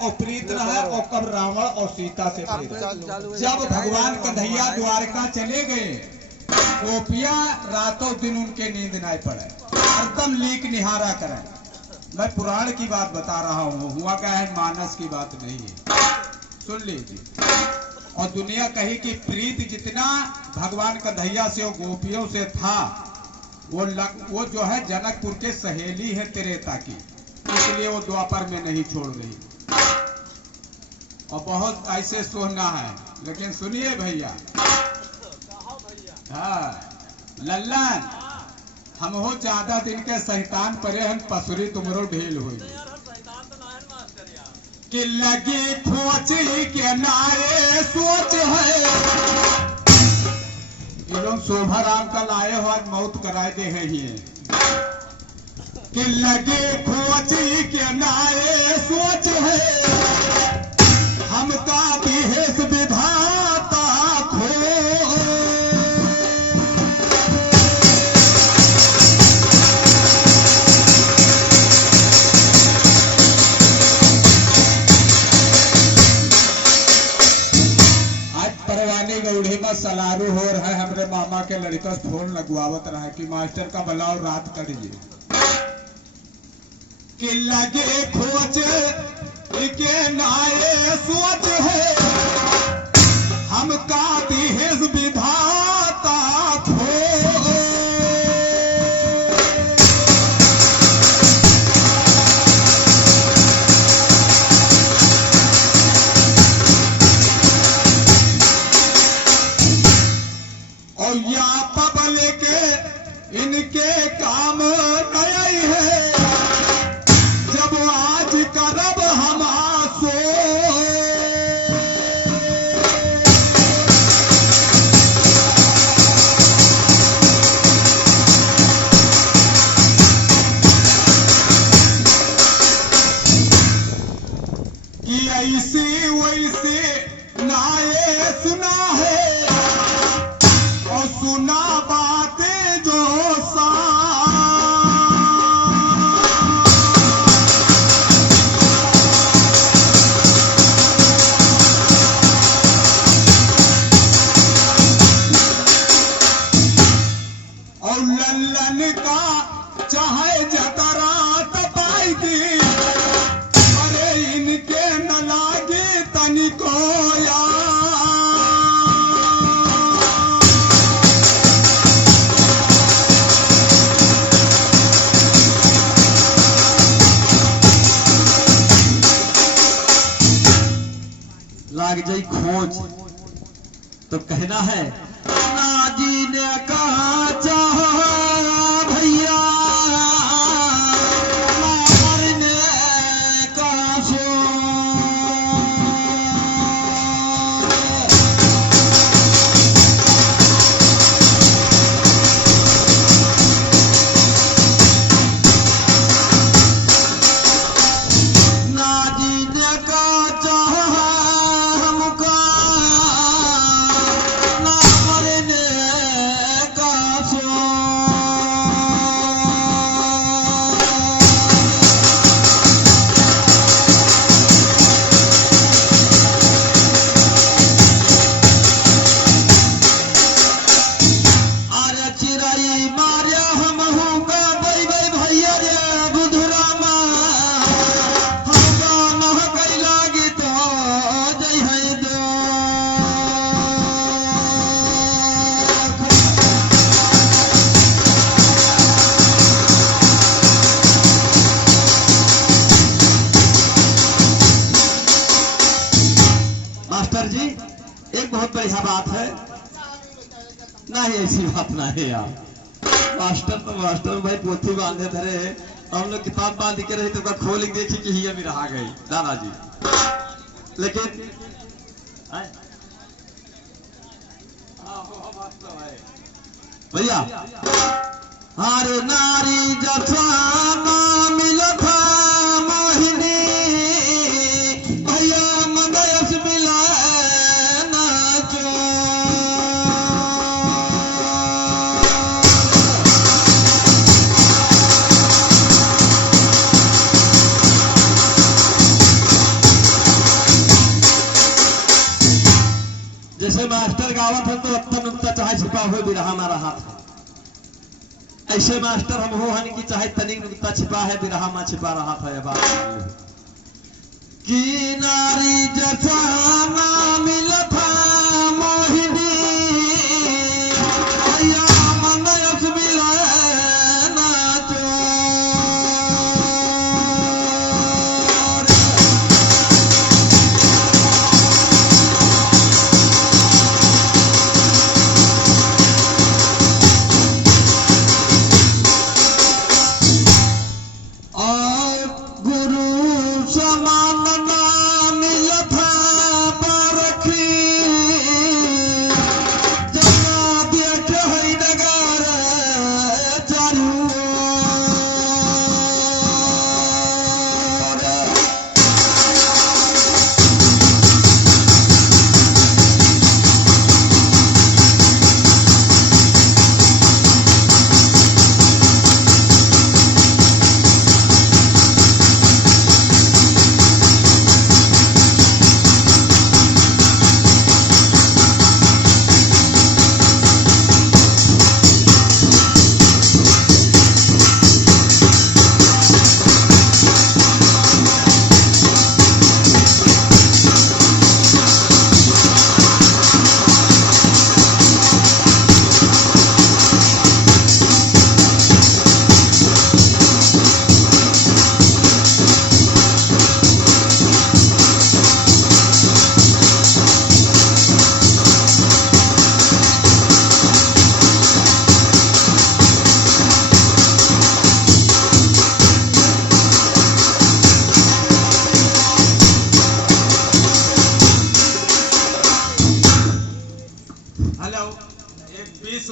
और प्रीत रहे और कब रावण और सीता से प्रीत। जब भगवान कन्हैया द्वारका चले गए, गोपियां रातों दिन उनके नींद नहीं पड़े, हरदम लीक निहारा करें। मैं पुराण की बात बता रहा हूँ, हुआ क्या है, मानस की बात नहीं है, सुन लीजिए। और दुनिया कही कि प्रीत जितना भगवान कन्हैया से और गोपियों से था, वो जो है जनकपुर के सहेली है त्रेता की, इसलिए वो द्वापर में नहीं छोड़ रही। और बहुत ऐसे सोना है, लेकिन सुनिए भैया, हाँ लल्लन, हम हो ज्यादा दिन के शैतान परे हम पसुरी तुमरो ढेल हुई कि लगी खोच के नारे सोच है। ये लोग शोभा राम का लाए हो, आज मौत कराए दे हैं ये कि लगे खोच के नारे सोच है, हमका विहेश विधाता खो। गौढ़ी में सलारू हो रहा है, हमरे मामा के लड़का फोन लगवावत रहा है कि मास्टर का बुलाओ रात करिए कि लगे खोच के नाये सोच है, हमका विहेश विधाता खो। या पबल के इनके काम नहीं है, जब आज करब हम आसो। कि ऐसे वैसे नाये सुना है, और सुना बातें जो और लल्लन का चाहे जतरा तपाई की, अरे इनके न लागे तनिको या। लाग जाई खोज तो कहना है, ना जी ने कहा चाह भैया, ना मरने का सो। ना जी ने कहा चाह हमका, ना मरने का सो। अरे चिराई मारिया हम होगा बई बई भैया रे बुधुरामा, हमका नह कैला गीत जय है दो। मास्टर जी एक बहुत बढ़िया बात है, नहीं ऐसी बात ना है यार। मास्टर तो मास्टर भाई पोथी बांधे धरे, हम लोग किताब बांध के रहे तो का खोल के देखी कि ही अभी रहा गई दादाजी। लेकिन भैया हरे नारी जथा ना मिलत मोहिनी, भैया मंगयस मिला नाचो। जैसे मास्टर गावत है तो अत्तन उगता चाहे छिपा हुए बिरहा में रहा था, ऐसे मास्टर हम हो हन की चाहे तनिक नुकता छिपा है बिरहा में छिपा रहा था। ये बात कि नारी जैसा ना मिला था मोहिनी या मनयस मिले ना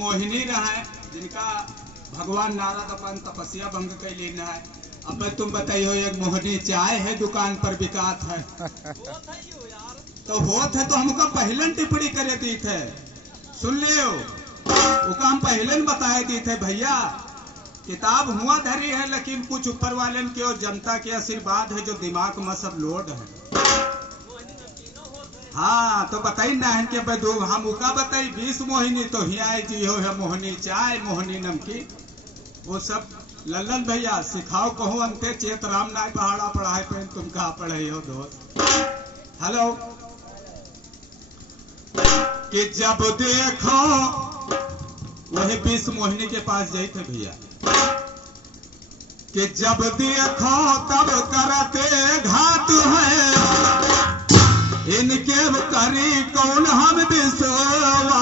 मोहिनी रहे जिनका भगवान नारद अपन तपस्या भंग कर लेना है। अब तुम बताइयो एक मोहिनी चाय है दुकान पर बिकात है तो होत है तो हमको पहले टिप्पणी करे दी थे, सुन लियो वो हम पहले बताए दी थे भैया किताब हुआ धरी है लेकिन कुछ ऊपर वाले के और जनता के आशीर्वाद है जो दिमाग में सब लोड है। हाँ तो बताई ना के दो हम उका बताई 20 मोहिनी तो हिया जी हो है मोहिनी चाय मोहिनी नमकीन वो सब लल्लन भैया सिखाओ कहो अंते चेत राम नाय पहाड़ा पढ़ाई पे तुम कहा पढ़े हो दोस्त। हेलो कि जब देखो वही 20 मोहिनी के पास जाई थे भैया कि जब देखो तब करते घात है इनके करी कौन हम विश्वास।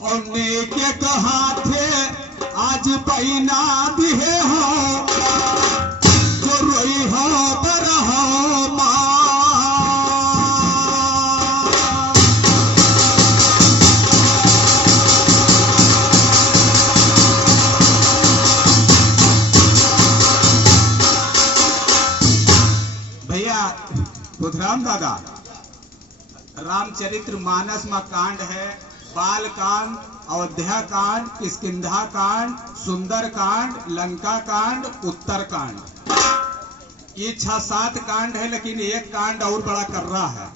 और नेके कहा थे आज पैना दिहे हो जो रोई हो बरहो बुधराम दादा रामचरित्र मानस में कांड है बाल कांड अयोध्या कांड किष्किंधा कांड सुंदर कांड लंका कांड उत्तर कांड ये 6-7 कांड है लेकिन एक कांड और बड़ा कर रहा है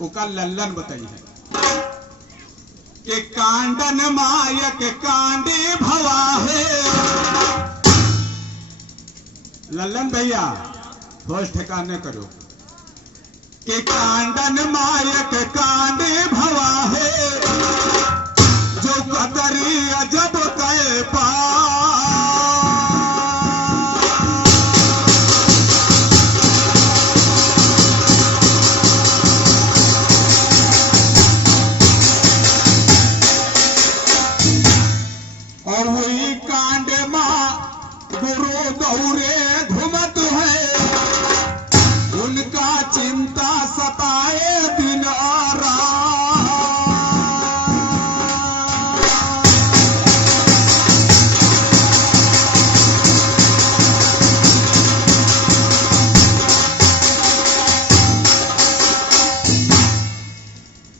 उसका लल्लन बताइए कि कांडन मायक कांडे भवा है। लल्लन भैया होश ठिकाने करो कि कांडन मायक कांडे भवा है जो कदरी अजब कहे पा। और वही कांड मां गुरु गौरे घुमत है उनका चिंता सताए दिन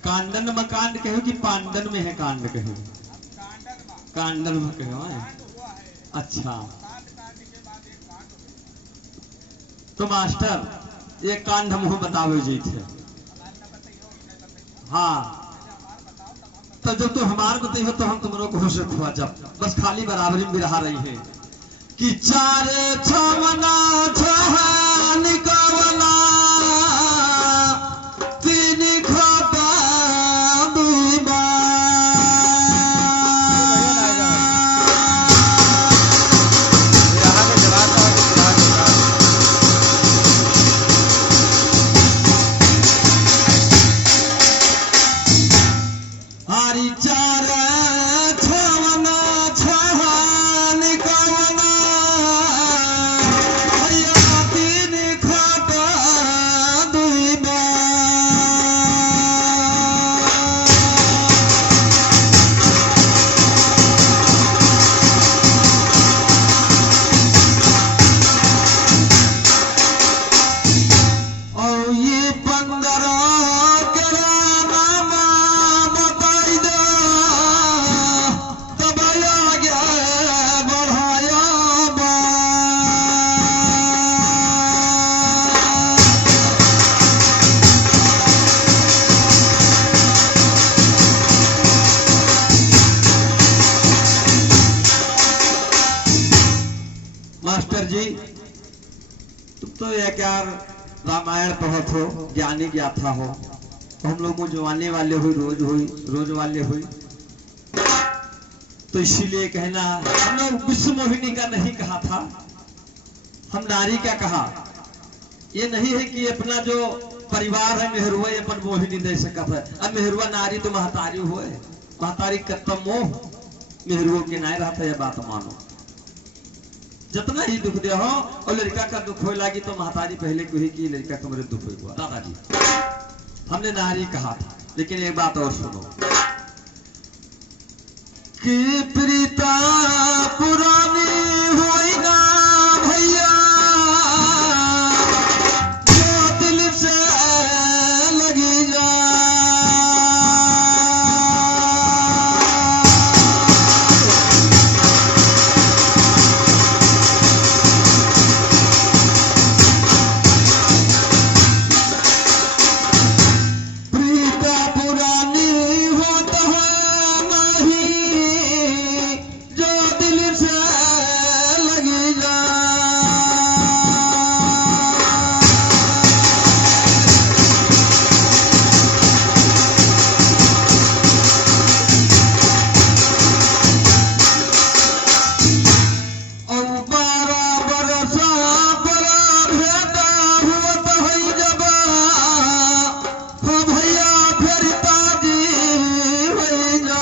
कांडन कांडन में कांड कहो कि पांडन में है कांड कहो? कांडन में कहो है। अच्छा तो मास्टर ये कांड हम बतावे जी थे। हाँ तो जब तो हमारे बताई हो तो हम तुमरो को होश रखवा जब बस खाली बराबरी में रहा रही है कि चारे छमना छहान कवना तीन खाता दूबा हरी चारे छमना छहान कवना भैया तीन खाता दूबा और ये 15 कराना बताई दो तब आगे बढ़ाया बा मास्टर जी तुम तो एक यार रामायण पढ़त हो ज्ञानी ज्ञाता हो हम लोग को जवाने वाले रोज वाले हुई तो इसीलिए कहना हम लोग विश्व मोहिनी का नहीं कहा था हम नारी का कहा ये नहीं है कि अपना जो परिवार है मेहरुआ अपन मोहिनी दे सकता है अब मेहरुआ नारी तो महतारी हुए महतारी कत्तम मोह मेहरुओं के नाय रहता है बात मानो जितना ही दुख दे हो और लड़का का दुख हो लगी तो महतारी पहले को ही कि लड़का का मेरे दुख हुआ दादाजी हमने नारी कहा था लेकिन एक बात और सुनो कि प्रीता पुरानी होई ना भैया जो दिल से लगी जा प्रीता पुरानी होता है नहीं जो दिल से लगी जा और 12 बरस बड़ा भेदा होत है जब हो भैया फिर ताजी हो जा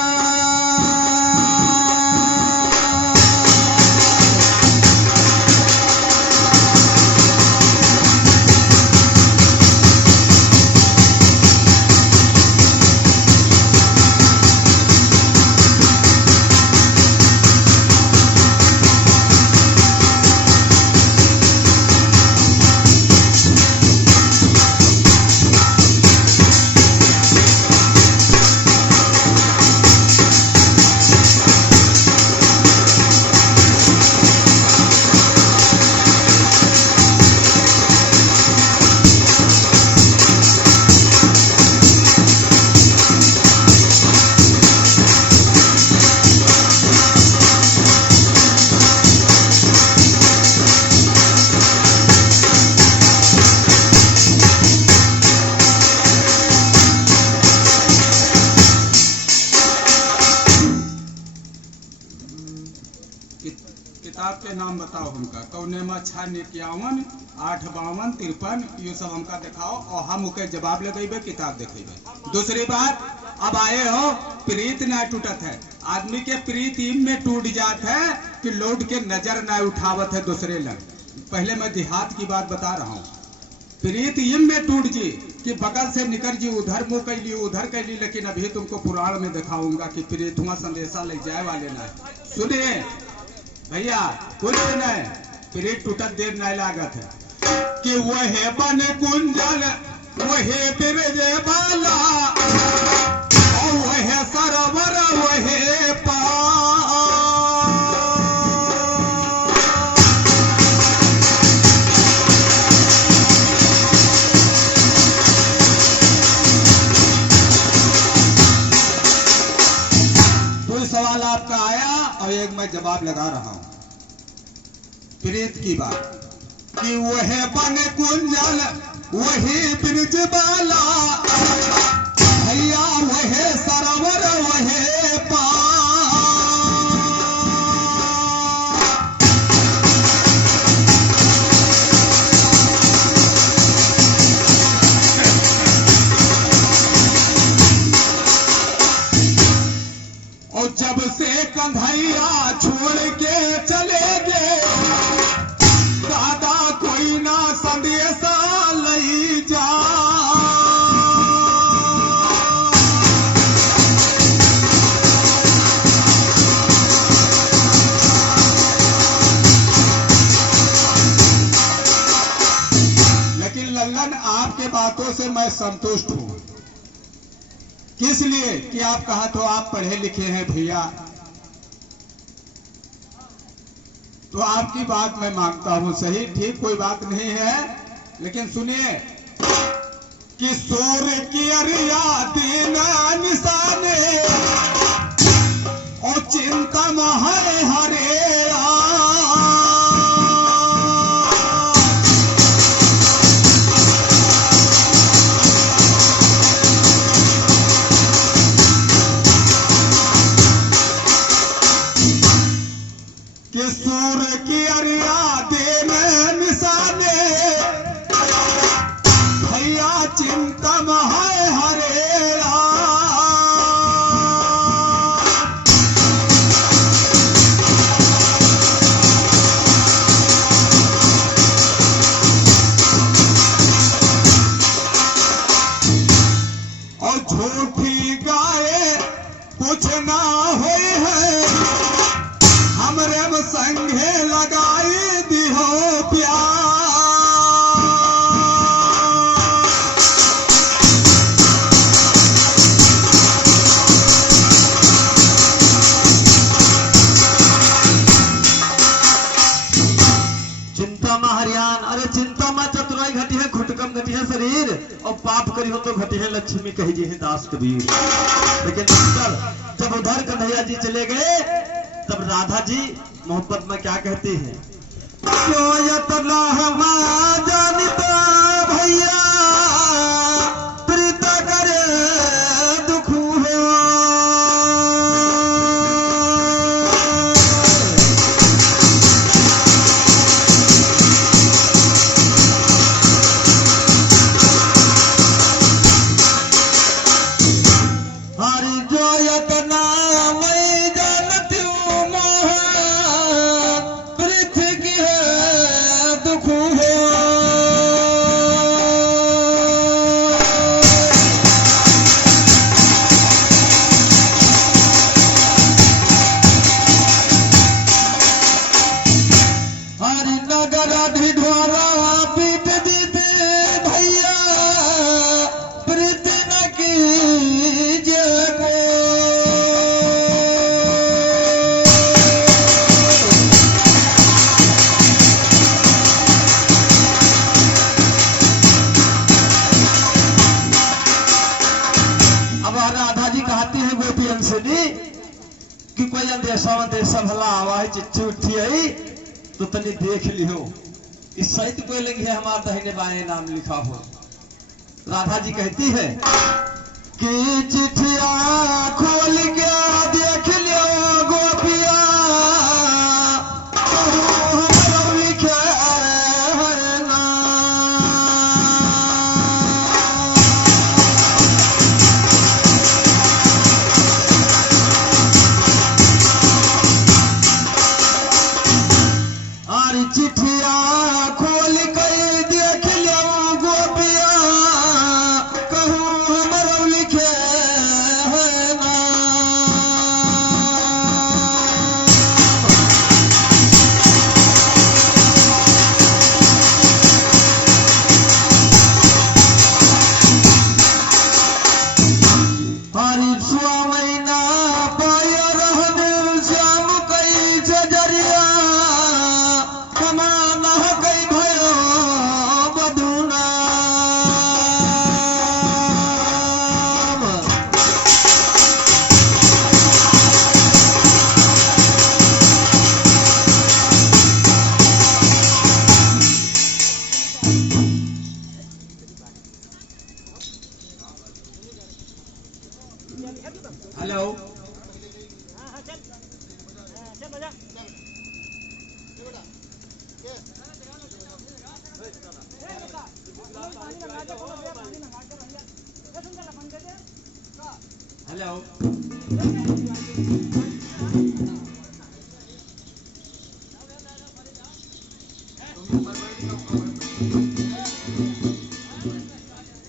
किताब के नाम बताओ हमका कौने में 6 51 8 52 53 ये सब हमका दिखाओ और हम उके जवाब लगेबे किताब देखेबे। दूसरी बात अब आए हो प्रीत ना टूटत है आदमी के प्रीत इम में टूट जात है कि लौट के नजर ना उठावत है दूसरे लग। पहले मैं देहात की बात बता रहा हूँ प्रीत इम में टूट जी कि बगल से निकल जी उधर मुंह कैली उधर कैली लेकिन अभी तुमको पुराण में दिखाऊंगा कि प्रीतुआ संदेशा ले जाए वाले ना सुनिए भैया कुछ नहीं प्रीत टूटत देर नहीं लागत है कि वह बन कुंजल वह बिरजे वाला मैं जवाब लगा रहा हूं प्रीत की बात कि वह बन कुंजल वही ब्रिज बाला भैया वह सरोवर वह और जब से कन्हैया छोड़ के चले गए दादा कोई ना संदेशा लई जा लेकिन लल्लन आपके बातों से मैं संतुष्ट हूं किस लिए कि आप कहा तो आप पढ़े लिखे हैं भैया तो आपकी बात मैं मानता हूं सही ठीक कोई बात नहीं है लेकिन सुनिए कि सूर्य की अरिया दिन निशाने और चिंता महे हरे कि सूर्य की अरिया देन निशाने भैया चिंता महे हरे और झूठी गाये कुछ ना हुई है हमरे संगे लगाई दिहो प्यार चिंता में हरियाण अरे चिंता में चतुराई घटी है खुटकम घटी है शरीर और पाप करी हो तो घटी है लक्ष्मी कही जी है दास कबीर लेकिन जब उधर कन्हैया जी चले गए तब राधा जी मोहब्बत में क्या कहती है जानता भैया प्रीत करे दुख हो हरि जो यतना कि कोई देशा भला आवा चिट्ठी उठी आई तो तनी देख लियो इस सहित कोई लगी है हमारे दाहिने बाएं नाम लिखा हो राधा जी कहती है कि चिट्ठिया खोल के देख लियो गोपिया लिखे चिट्ठिया खोल कर देख लो गोपिया कहूँ हमरो लिखे है ना हेलो हेलो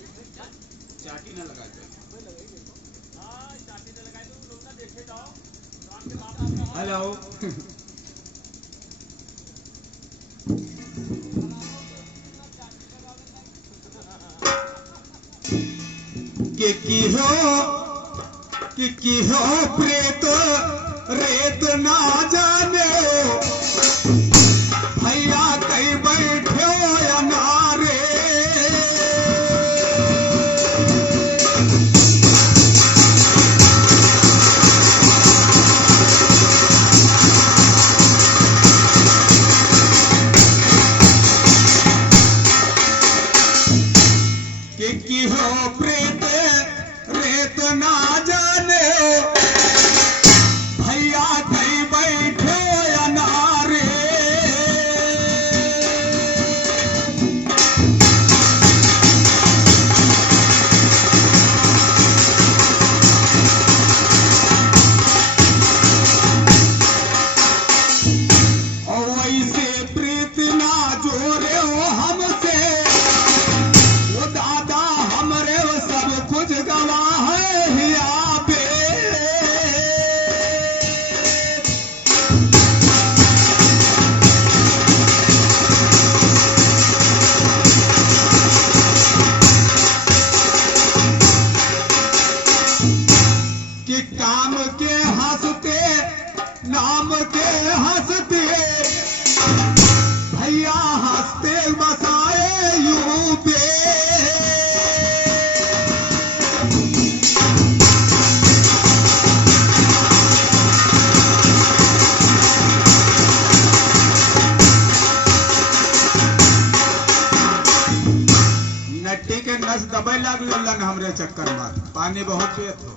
चाटी ना लगा हेलो कि हो प्रेत रेत ना जाने भैया कहीं बैठे अनारे कि हो प्रेत रेत ना जाने भैया कहीं बैठे अनारे और वैसे प्रीत ना जोड़े हो हमसे वो दादा हमरे सब कुछ गवा है हिया पे कि काम के हंसते नाम के हंसते भैया हंसते बसाए यूं पे नट्टी के नस दबे लग लन हमरे चक्कर में पानी बहुत पियत हो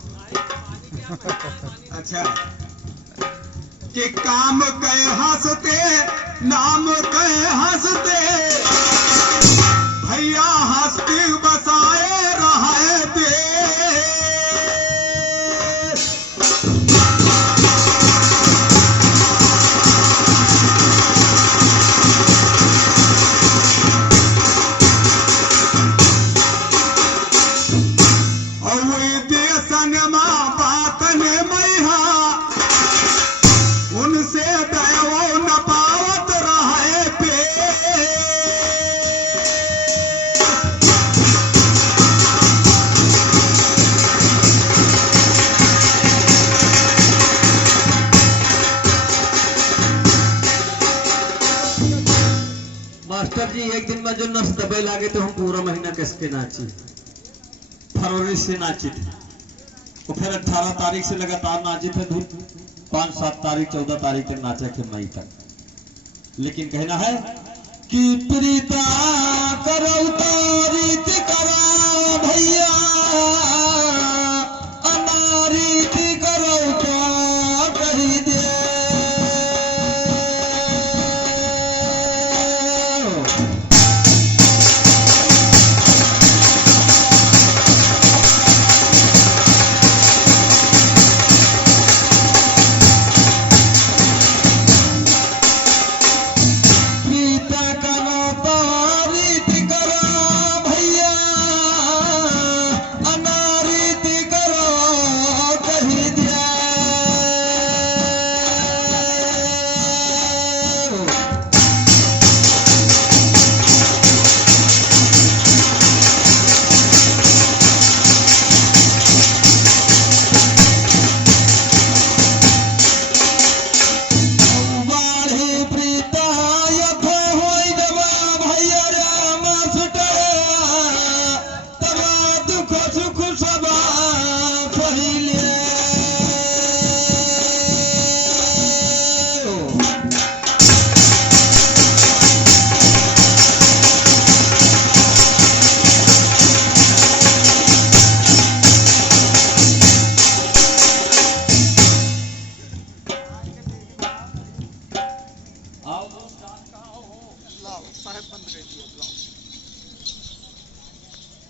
अच्छा कि काम के हंसते नाम के हंसते भैया हंसते बसाए रहे दे उनसे दयाओ न पावत रहे पे मास्टर जी एक दिन में जो नस दबे लागे तो हम पूरा महीना किसके नाची फरवरी से नाची थे तो फिर 18 तारीख से लगातार नाची थे धूप 5-7 तारीख 14 तारीख तक नाचे थे मई तक लेकिन कहना है कि प्रीता करौ तारी